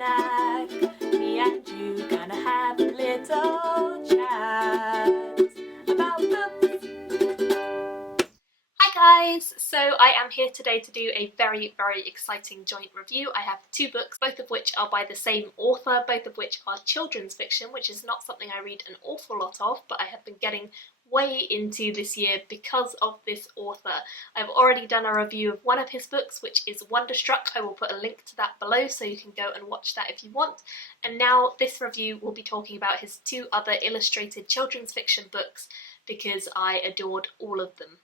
snack. Me and you gonna have a little chat about books. Hi guys! So I am here today to do a very exciting joint review. I have two books, both of which are by the same author, both of which are children's fiction, which is not something I read an awful lot of, but I have been getting way into this year because of this author. I've already done a review of one of his books, which is Wonderstruck. I will put a link to that below so you can go and watch that if you want. And now this review will be talking about his two other illustrated children's fiction books because I adored all of them.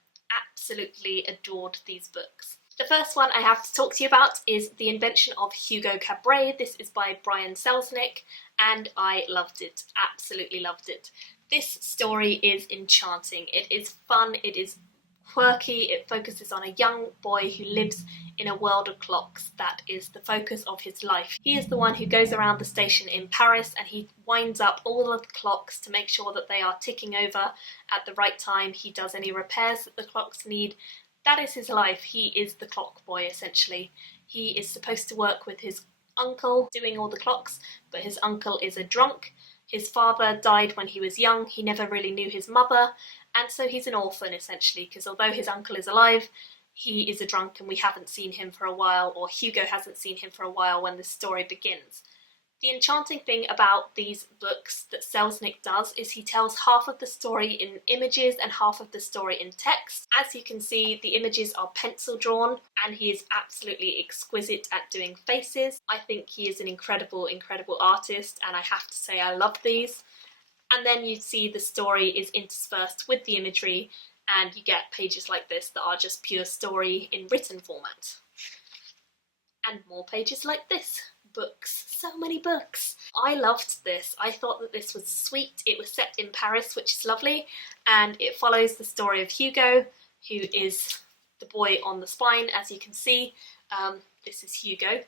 Absolutely adored these books. The first one I have to talk to you about is The Invention of Hugo Cabret. This is by Brian Selznick and I loved it, absolutely loved it. This story is enchanting. It is fun, it is quirky, it focuses on a young boy who lives in a world of clocks. That is the focus of his life. He is the one who goes around the station in Paris and he winds up all of the clocks to make sure that they are ticking over at the right time. He does any repairs that the clocks need. That is his life. He is the clock boy, essentially. He is supposed to work with his uncle doing all the clocks, but his uncle is a drunk. His father died when he was young. He never really knew his mother, and so he's an orphan, essentially, because although his uncle is alive, he is a drunk and we haven't seen him for a while, or Hugo hasn't seen him for a while when the story begins. The enchanting thing about these books that Selznick does is he tells half of the story in images and half of the story in text. As you can see, the images are pencil drawn and he is absolutely exquisite at doing faces. I think he is an incredible artist and I have to say I love these. And then you see the story is interspersed with the imagery and you get pages like this that are just pure story in written format. And more pages like this. Books. So many books. I loved this. I thought that this was sweet. It was set in Paris, which is lovely, and it follows the story of Hugo, who is the boy on the spine, as you can see. This is Hugo.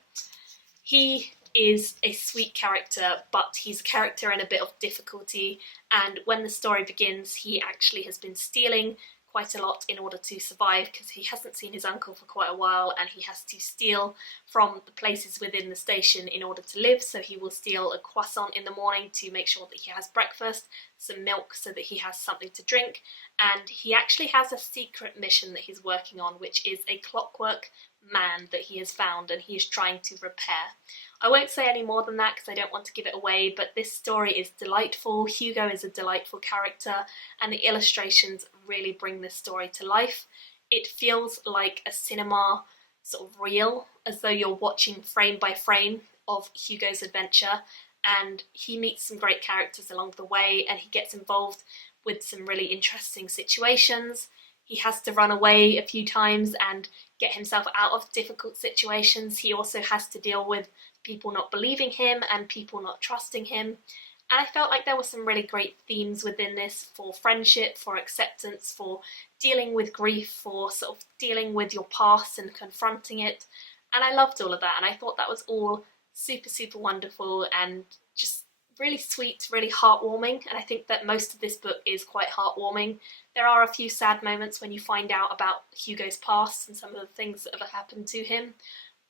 He is a sweet character, but he's a character in a bit of difficulty, and when the story begins, he actually has been stealing quite a lot in order to survive because he hasn't seen his uncle for quite a while and he has to steal from the places within the station in order to live. So he will steal a croissant in the morning to make sure that he has breakfast, some milk so that he has something to drink, and he actually has a secret mission that he's working on, which is a clockwork man that he has found and he is trying to repair. I won't say any more than that because I don't want to give it away, but this story is delightful. Hugo is a delightful character and the illustrations really bring this story to life. It feels like a cinema sort of reel, as though you're watching frame by frame of Hugo's adventure, and he meets some great characters along the way and he gets involved with some really interesting situations. He has to run away a few times and get himself out of difficult situations. He also has to deal with people not believing him and people not trusting him. And I felt like there were some really great themes within this for friendship, for acceptance, for dealing with grief, for sort of dealing with your past and confronting it. And I loved all of that and I thought that was all super wonderful and just really sweet, really heartwarming, and I think that most of this book is quite heartwarming. There are a few sad moments when you find out about Hugo's past and some of the things that have happened to him,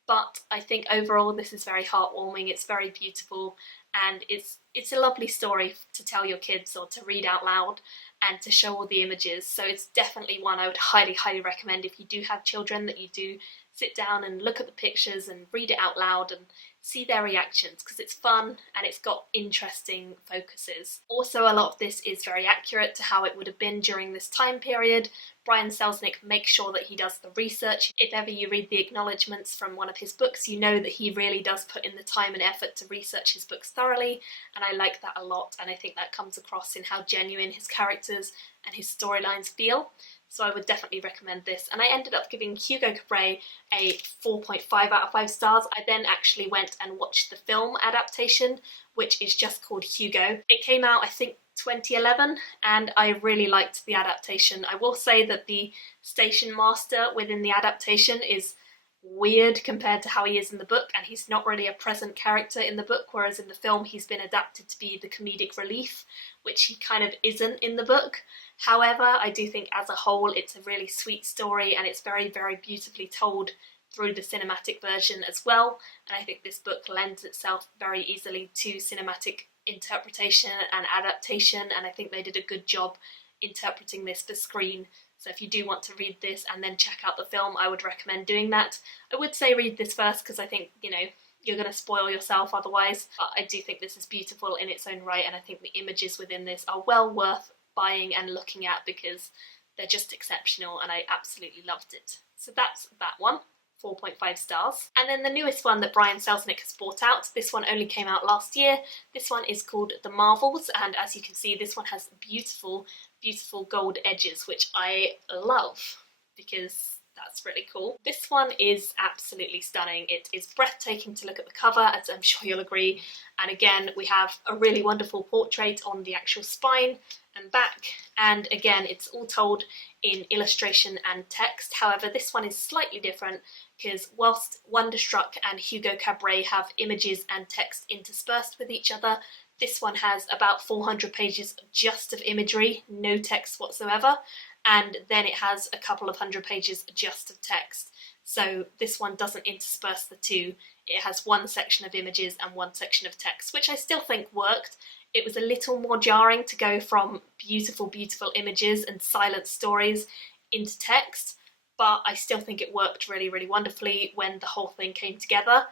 but I think overall this is very heartwarming, it's very beautiful, and it's a lovely story to tell your kids or to read out loud and to show all the images. So it's definitely one I would highly recommend if you do have children, that you do sit down and look at the pictures and read it out loud and see their reactions, because it's fun and it's got interesting focuses. Also, a lot of this is very accurate to how it would have been during this time period. Brian Selznick makes sure that he does the research. If ever you read the acknowledgements from one of his books, you know that he really does put in the time and effort to research his books thoroughly, and I like that a lot, and I think that comes across in how genuine his characters and his storylines feel. So I would definitely recommend this. And I ended up giving Hugo Cabret a 4.5 out of 5 stars. I then actually went and watched the film adaptation, which is just called Hugo. It came out, I think, 2011, and I really liked the adaptation. I will say that the station master within the adaptation is weird compared to how he is in the book, and he's not really a present character in the book, whereas in the film he's been adapted to be the comedic relief, which he kind of isn't in the book. However, I do think as a whole it's a really sweet story and it's very beautifully told through the cinematic version as well, and I think this book lends itself very easily to cinematic interpretation and adaptation, and I think they did a good job interpreting this for screen. So if you do want to read this and then check out the film, I would recommend doing that. I would say read this first because I think, you know, you're going to spoil yourself otherwise. But I do think this is beautiful in its own right, and I think the images within this are well worth buying and looking at because they're just exceptional, and I absolutely loved it. So that's that one. 4.5 stars. And then the newest one that Brian Selznick has brought out, this one only came out last year. This one is called The Marvels, and as you can see, this one has beautiful, beautiful gold edges, which I love because that's really cool. This one is absolutely stunning. It is breathtaking to look at the cover, as I'm sure you'll agree. And again, we have a really wonderful portrait on the actual spine and back, and again, it's all told in illustration and text. However, this one is slightly different because whilst Wonderstruck and Hugo Cabret have images and text interspersed with each other, this one has about 400 pages just of imagery, no text whatsoever, and then it has a couple of hundred pages just of text. So this one doesn't intersperse the two. It has one section of images and one section of text, which I still think worked. It was a little more jarring to go from beautiful, beautiful images and silent stories into text, but I still think it worked really, really wonderfully when the whole thing came together.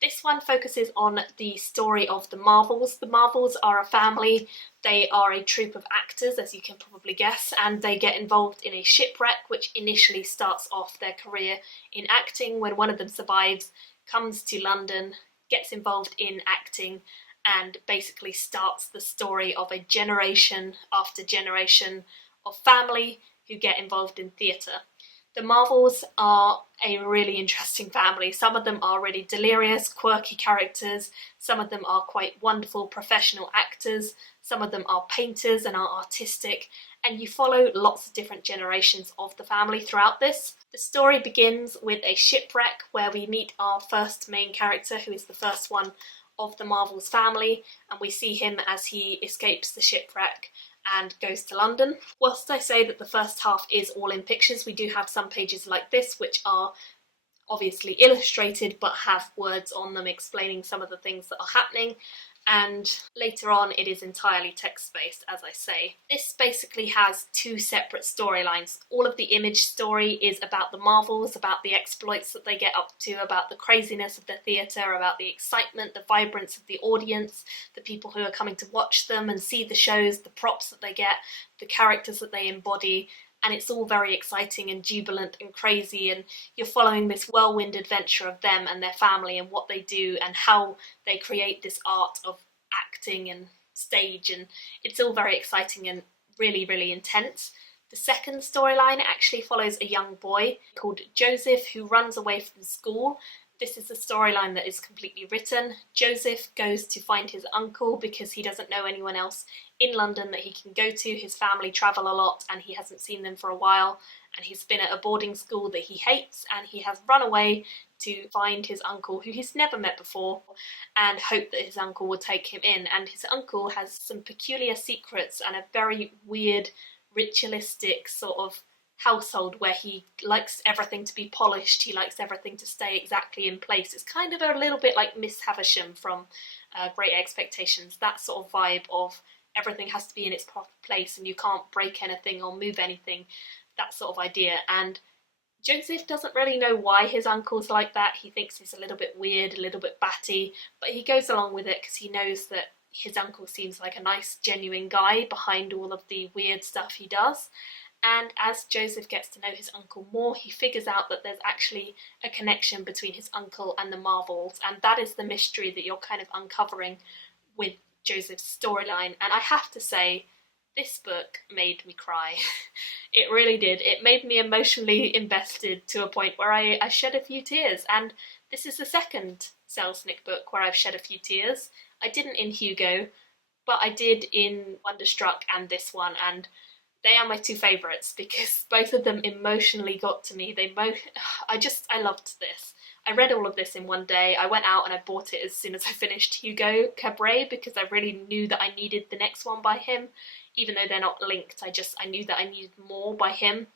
This one focuses on the story of the Marvels. The Marvels are a family. They are a troupe of actors, as you can probably guess, and they get involved in a shipwreck, which initially starts off their career in acting when one of them survives, comes to London, gets involved in acting, and basically starts the story of a generation after generation of family who get involved in theatre. The Marvels are a really interesting family. Some of them are really delirious, quirky characters. Some of them are quite wonderful professional actors. Some of them are painters and are artistic. And you follow lots of different generations of the family throughout this. The story begins with a shipwreck where we meet our first main character, who is the first one of the Marvels family, and we see him as he escapes the shipwreck and goes to London. Whilst I say that the first half is all in pictures, we do have some pages like this which are obviously illustrated but have words on them explaining some of the things that are happening, and later on it is entirely text-based, as I say. This basically has two separate storylines. All of the image story is about the Marvels, about the exploits that they get up to, about the craziness of the theatre, about the excitement, the vibrance of the audience, the people who are coming to watch them and see the shows, the props that they get, the characters that they embody, and it's all very exciting and jubilant and crazy, and you're following this whirlwind adventure of them and their family and what they do and how they create this art of acting and stage, and it's all very exciting and really, really intense. The second storyline actually follows a young boy called Joseph who runs away from school. This is a storyline that is completely written. Joseph goes to find his uncle because he doesn't know anyone else in London that he can go to. His family travel a lot and he hasn't seen them for a while, and he's been at a boarding school that he hates, and he has run away to find his uncle, who he's never met before, and hope that his uncle will take him in. And his uncle has some peculiar secrets and a very weird ritualistic sort of household where he likes everything to be polished, he likes everything to stay exactly in place. It's kind of a little bit like Miss Havisham from Great Expectations, that sort of vibe of everything has to be in its proper place and you can't break anything or move anything, that sort of idea. And Joseph doesn't really know why his uncle's like that. He thinks he's a little bit weird, a little bit batty, but he goes along with it because he knows that his uncle seems like a nice, genuine guy behind all of the weird stuff he does. And as Joseph gets to know his uncle more, he figures out that there's actually a connection between his uncle and the Marvels, and that is the mystery that you're kind of uncovering with Joseph's storyline. And I have to say, this book made me cry. It really did. It made me emotionally invested to a point where I shed a few tears, and this is the second Selznick book where I've shed a few tears. I didn't in Hugo, but I did in Wonderstruck and this one, and they are my two favourites because both of them emotionally got to me. I loved this. I read all of this in one day. I went out and I bought it as soon as I finished Hugo Cabret because I really knew that I needed the next one by him. Even though they're not linked, I knew that I needed more by him.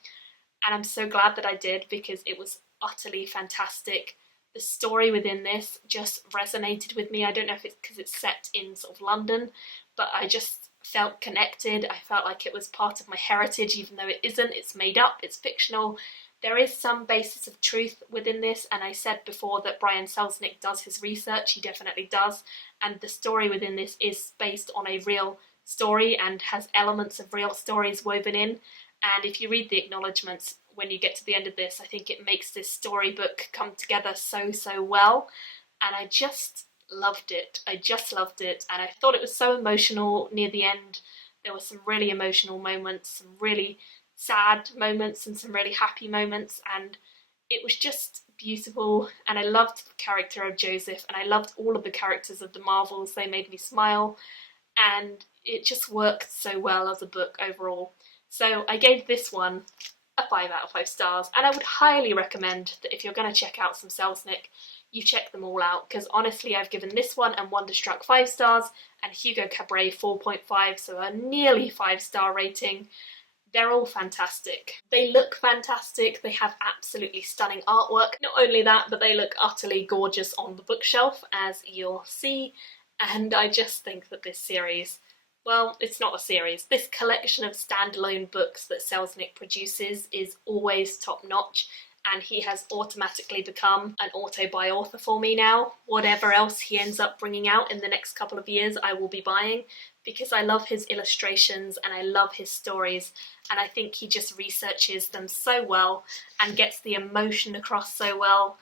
And I'm so glad that I did because it was utterly fantastic. The story within this just resonated with me. I don't know if it's because it's set in sort of London, but I just felt connected. I felt like it was part of my heritage, even though it isn't. It's made up, it's fictional. There is some basis of truth within this, and I said before that Brian Selznick does his research. He definitely does, and the story within this is based on a real story and has elements of real stories woven in. And if you read the acknowledgements when you get to the end of this, I think it makes this storybook come together so well, and I just loved it. I just loved it, and I thought it was so emotional near the end. There were some really emotional moments, some really sad moments, and some really happy moments, and it was just beautiful. And I loved the character of Joseph, and I loved all of the characters of the Marvels. They made me smile, and it just worked so well as a book overall. So I gave this one a 5 out of 5 stars, and I would highly recommend that if you're going to check out some Selznick, you check them all out, because honestly I've given this one and Wonderstruck 5 stars, and Hugo Cabret 4.5, so a nearly 5-star rating. They're all fantastic. They look fantastic, they have absolutely stunning artwork. Not only that, but they look utterly gorgeous on the bookshelf, as you'll see, and I just think that this series, well, it's not a series, this collection of standalone books that Selznick produces is always top-notch, and he has automatically become an auto-buy author for me now. Whatever else he ends up bringing out in the next couple of years, I will be buying, because I love his illustrations and I love his stories, and I think he just researches them so well and gets the emotion across so well,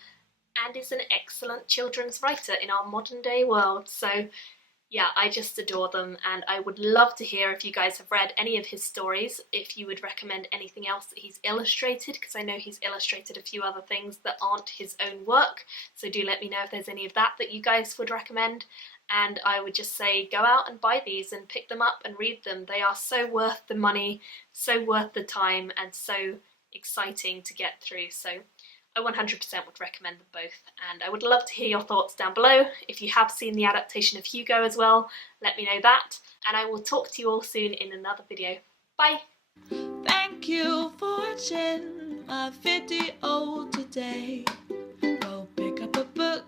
and is an excellent children's writer in our modern day world. So yeah, I just adore them, and I would love to hear if you guys have read any of his stories, if you would recommend anything else that he's illustrated, because I know he's illustrated a few other things that aren't his own work, so do let me know if there's any of that you guys would recommend. And I would just say go out and buy these and pick them up and read them. They are so worth the money, so worth the time, and so exciting to get through. So I 100% would recommend them both, and I would love to hear your thoughts down below. If you have seen the adaptation of Hugo as well, let me know that, and I will talk to you all soon in another video. Bye! Thank you for watching my video today. Go pick up a book,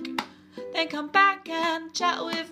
then come back and chat with